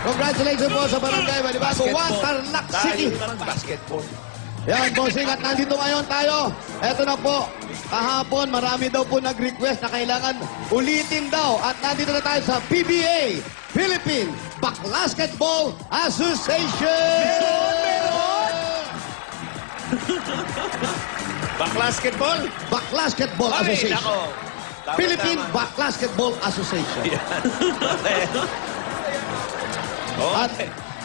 Congratulations po sa Barangay Balibago 1, Tarlac City. Basketball. Yan, bossing. At nandito ngayon tayo. Eto na po. Kahapon, marami daw po nag-request na kailangan ulitin daw. At nandito na tayo sa PBA, Philippine Basketball Association. Basketball? Basketball Association. Nako. Philippine Basketball Association. At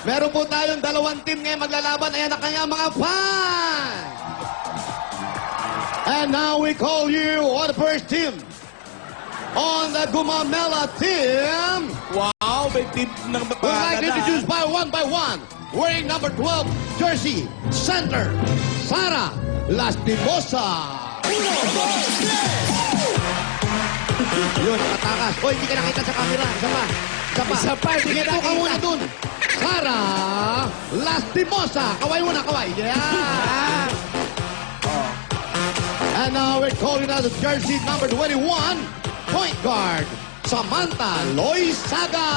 meron po tayong dalawang team ngayon maglalaban. Ayan na kanya mga fans. And now we call you on the first team. On the Gumamela team, Wow, may team ng we'd like to introduce by one, wearing number 12 jersey, center, Sara Lastimosa. Yun, nakatakas. O, hindi ka nakita sa camera. Isa pa, hindi ka muna dun. Sara Lastimosa. Kaway muna, kaway. Yeah. And now we're calling out the jersey number 21, point guard, Samantha Loizaga.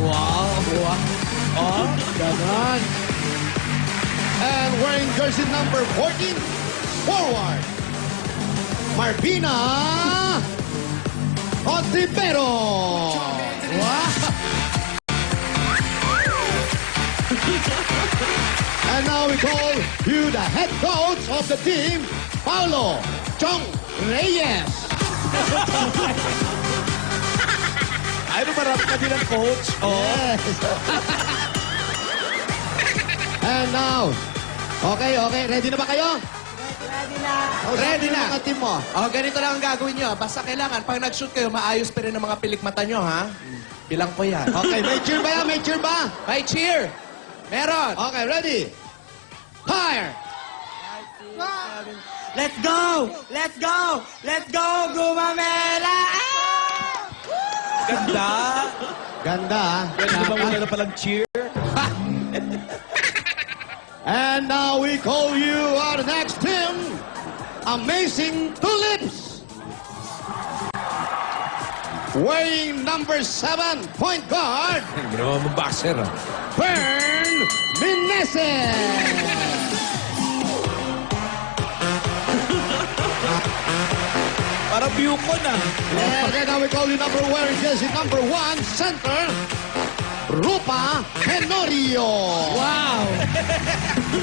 Wow. Oh, Ganon. And wearing jersey number 14, forward, Marvina Ontivero. Wow. And now we call you the head coach of the team, Paulo Chong Reyes. Ano marami ka din ang coach? Yes. And now, okay, ready na ba kayo? Ready na. Ready na. Ang team mo. O, ganito lang ang gagawin nyo. Basta kailangan, pag nag-shoot kayo, maayos pa rin ang mga pilikmata nyo, ha? Bilang ko yan. Okay, may cheer ba yan? May cheer ba? May cheer! Meron! Okay, ready? Fire! Let's go! Let's go! Let's go, Gumamela! Ganda. Ganda, ha? Pwede ba muna na palang cheer? And now we call you our next team, Amazing Tulips. Wearing number 7, point guard, Ginawa mo boxer, ah. Bern Meneses. Para Bucon, ah. And now we call you wearing jersey number 1, center, Rupa Tenorio. Wow!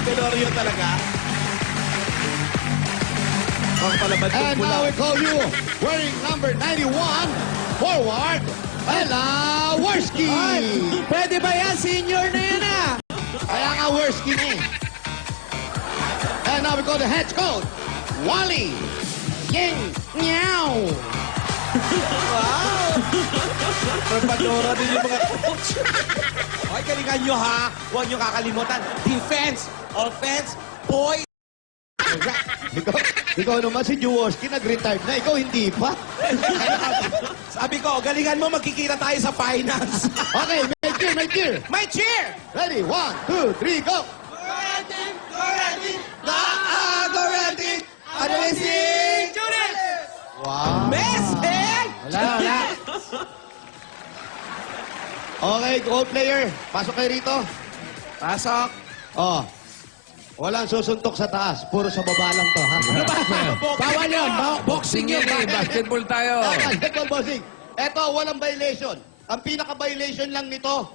Tenorio talaga. Ang palabad ng And pula. now we call you wearing number 91, forward, Ella Worski. Pwede ba yan? Senior na yan, ah! Kaya nga Worski na eh. And now we call the head coach, Wally Ying Meow. Trabadora din yung mga coach. Okay, galingan nyo, ha? Huwag nyo kakalimutan. Defense, offense, boy! Ikaw naman si Jaworski, nag-retired na. Ikaw hindi pa. Sabi ko, galingan mo, magkikita tayo sa finance. Okay, may cheer. May cheer! Ready? 1, 2, 3, go. Go-ready! Amazing! Judith! Wow. Messi! Wala. Okay, goal player. Pasok kayo rito. Pasok. Oh. Walang susuntok sa taas. Puro sa baba lang to, ha? Bawal yun. Boxing yun. Basketball tayo. Basketball bossing. Eto, walang violation. Ang pinaka-violation lang nito,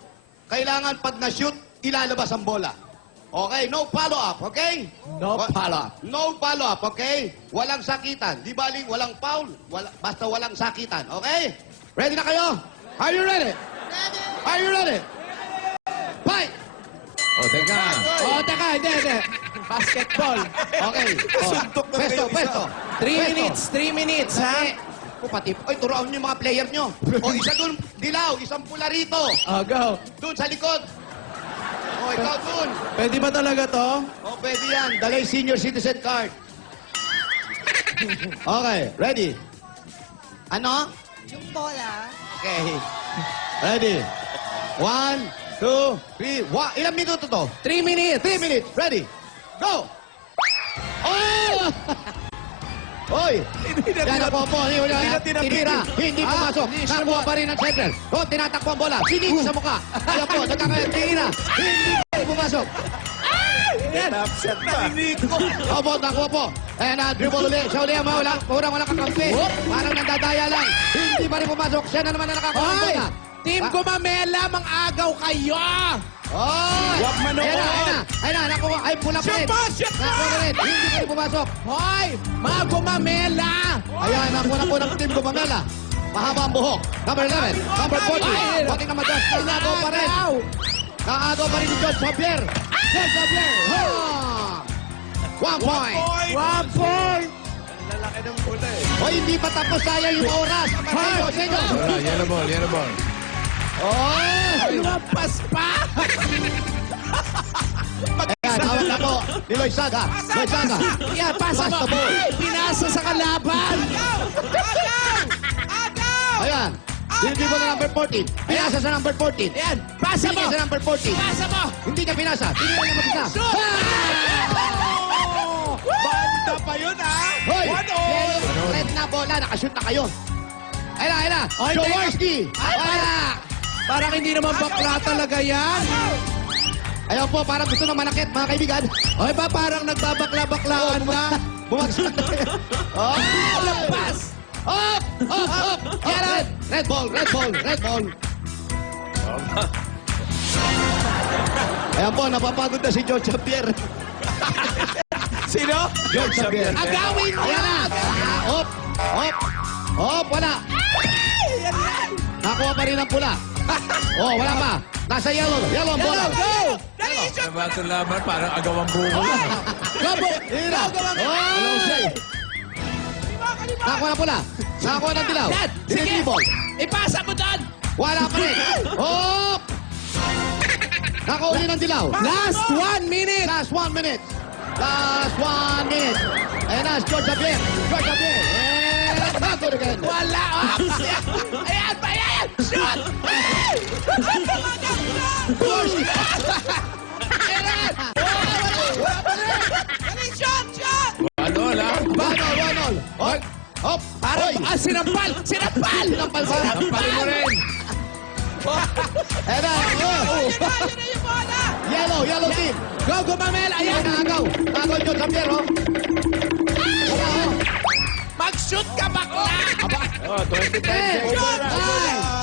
kailangan pag na-shoot, ilalabas ang bola. Okay, no follow-up, okay? No follow-up. No follow-up, okay? Walang sakitan. Di baling walang foul, basta walang sakitan, okay? Ready na kayo? Are you ready? Ready. Are you ready? Fight! O, teka. Teka, hindi. Basketball. Okay. Suntok na kayo isa. 3 minutes, ha? Pati, turuan niyo yung mga player niyo. Isa dun, dilaw, isang pula rito. Oh, go. Dun sa likod. Ikaw dun. Pwede ba talaga to? Pwede yan. Dalay senior citizen card. Okay, ready? Ano? Yung bola. Okay. Ready? 1, 2, 3. Ilang minuto to? 3 minutes. 3 minutes. Ready? Go! Oh! Hoy! Hindi Yan na ang popo. Hindi na tinapik. Tinira. Hindi pumasok. Nakuha pa rin ang center. O, tinatakbo ang bola. Sinig sa mukha. Ayan po, nagkakaya. Tinira. Hindi pumasok. Upset pa. Opo, nakuha po. Ayan na, dribble ulit. Siya ulit ang walang kakampi. Parang nandadaya lang. Hindi pa rin pumasok. Siya na naman na nakakuha ang Hoy! bola. Team Gumamela, mang-agaw kayo! Oy! Huwag manood. Ayan na, nakuha. Ay, pula pa rin. Shoot pa! Nakuha rin. Hindi pa rin pumasok. Hoy! Mga Gumamela! Ayan, nakuha na po ng team Gumamela. Mahaba ang buhok. Number 11. Number 40. Pati na madas. Naagaw pa rin. Naagaw pa rin ni George Javier. George Javier. Ha! 1 point. 1 point! Lalaki ng bola eh. O, hindi pa tapos sayang yung oras. Senyo, senyo. Wala, yellow ball, yellow ball. Oh! Lumampas pa! Ayan, hawak na po ni Loy Saga. Loy Saga. Yan, pasa mo! Basta ball. Ay, pinasa sa kalaban! Ayan. Dinidibo na number 14. Pinasa sa number 14. Yan, pasa mo! Pinasa sa number 14. Pasa mo! Hindi niya pinasa. Tinira niya mag-isa. Shoot! Banda pa yun, ah! Hoy! 1-0! Yellow, red na bola. Nakashoot na kayo. Ayun na, ayun na. Oy, Jaworski. Ay, Wala. Parang hindi naman bakla talaga yan. Ayun po, parang gusto na manakit, mga kaibigan. Hoy ba, parang nagbabakla-baklaan na. Bumagsak na kayo. Oh! Lampas! Up! Up! Up! Get out! Red ball! Red ball! Red ball! Ayan po, napapagod na si George Javier. Sino? George Javier. Agawin mo Ayan na! na! Up! Up! Up! Wala! Nakuha pa rin ang pula. Oh, wala pa. Nasa yellow. Yellow ang bola. Go! Diba ito laban? Parang agawang buko lang. Go! Hira. Oh! Nakuha na pula. Nakuha ng dilaw. Dad, sige! Dinidibol. Ipasa mo doon! Wala pa rin. Up! Nakauli ng dilaw. Last 1 minute! Last 1 minute. Last 1 minute. Ayan na, George Javier. George Javier. And back it again. Wala! Ops! Ayan pa yan! Shoot! Push! Ayan! Wala pa rin! Shot! Shot! Ano, wala? One-all. Up! Up! Parang, Hoy! sinampal! Sinampal! Sinampal ba? Pali mo rin. Ayan na. Oh. Yellow team. Go, Gumamela! Ayan, Ayan! naagaw. Naagaw yung George Javier, oh. Wala, oh. Mag-shoot ka, bakla! Oh, 20 10, 9,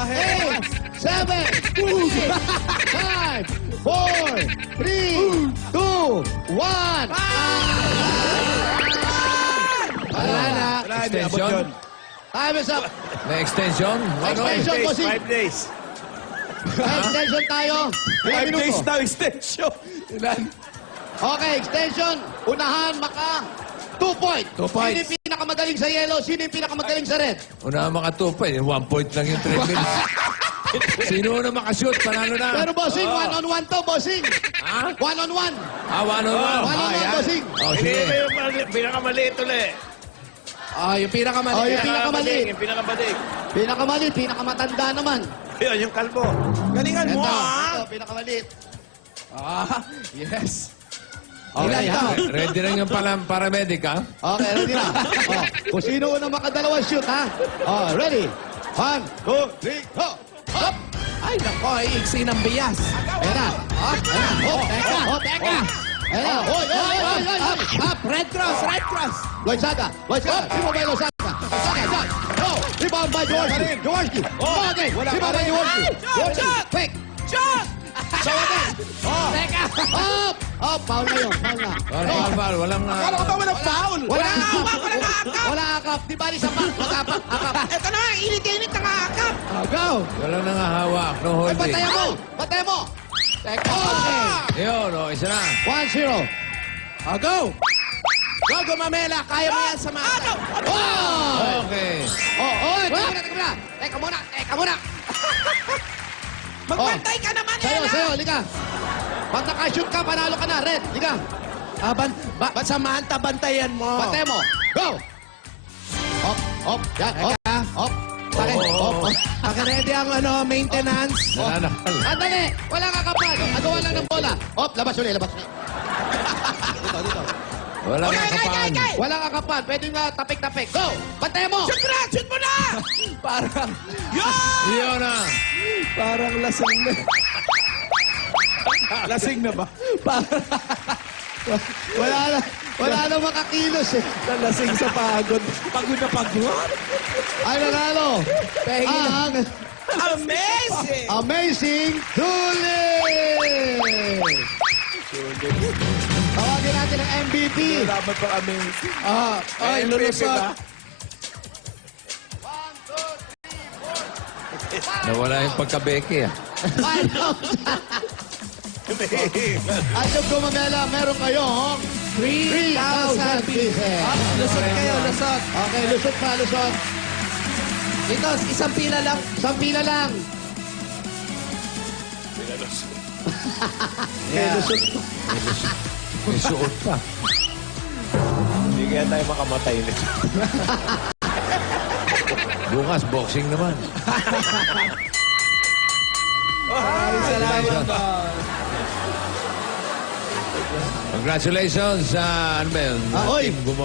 8, 7, 5, 4, 3, 2, 1. Wala na. Wala, hindi abot Extension? yun. Time is up. May extension? Ano? Extension, bossing. 5 days. Extension tayo. 5 days na extension. Okay, extension. Unahan, maka 2 point. 2 points. Sino yung pinakamagaling sa yellow? Sino yung pinakamagaling sa red? Una makatupa. 1 point lang yung 3 minutes. Sino na makashoot? Panalo na. Pero bossing, one-on-one to, bossing. Ha? One-on-one. One-on-one. One-on-one, bossing. Oh, Hindi sige. ba yung pinakamaliit ulit? Ah, yung pinakamali. Oh, yung pinakamaliit. Yung pinakamaliit. Pinakamalit, pinakamatanda naman. Yun, yung kalbo. Galingan mo, Ito, ah! ito, pinakamalit. Ah, yes. Okay, ha? Ready na yung paramedic, ha? Okay, ready na. Oh, kung sino unang makadalawang shoot, ha? Oh, ready? 1, 2, 3, go! Hop! Ay, nako, iksi ng bias. Ayan na. Hop! Ayan na. Hop! Teka, Hop! teka. Ayan na. Hoy, hoy, hoy, hoy, hoy. Up, up, red cross, red cross. Lloyd Saga. Lloyd Saga. Rebound by Lloyd Saga. Saga, shot. Go! Rebound by Jaworski. Jaworski. Okay. Rebound by Jaworski. Jaworski. Quick. Shot! Jaworski. Oh. Teka. Up! Up! Foul na yun. Foul na. Foul. Walang... Akala ko ba walang foul? Wala Wala akap. akap, wala akap. Wala akap. Di ba ni sa back? Mag-akap. Akap. Ito na, init-init na kakap. Go. Walang nangahawak. No Ay, holding. batayan mo. Batayan mo. Teka. Okay. Yun, oh, isa na. 1-0. Oh, go. Go, Gumamela. Kaya mo yan sa mata. Oh! Okay. Oh, teka muna. Teka muna. Magbantay ka naman, Ella. Sa'yo, liga. Pag nakashoot ka, panalo ka na. Red, liga. Samantha, bantayan mo. Batayan mo. Go! Hop. Yan, hop. Teka. Hop. Bakit? Oo. Hop. Pag-ready ang maintenance. Nananakal. Andali! Wala ka kapal! Agawa lang ng bola. Hop, labas ulit. Dito. Walang kakapan. Walang kakapan. Pwede nga tapik-tapik. Go! Bantay mo! Shoot mo na! Shoot mo na! Parang, Yun na. parang lasing na. Lasing na ba? Wala na makakilos eh. Lasing sa pagod. Pagod na pagod. Ay, nanalo. Pahingi na. Ang Amazing! Amazing Tulip! Tawagin natin ang MVP. Dapat pang amazing. Ay, lulusot. Nawala yung pagkabeke ah. At yung gumamela, meron kayong 3,000 pieces. Lusot kayo, lusot. Okay, lusot pa, lusot. Ito, isang pila lang. Isang pila lang. Yeah. Lusot. May suot pa. Hindi kaya tayo makamatay nito. Bukas, boxing naman. Salamat. Congratulations sa, ano ba yun? Ah, oy. Team gumawa.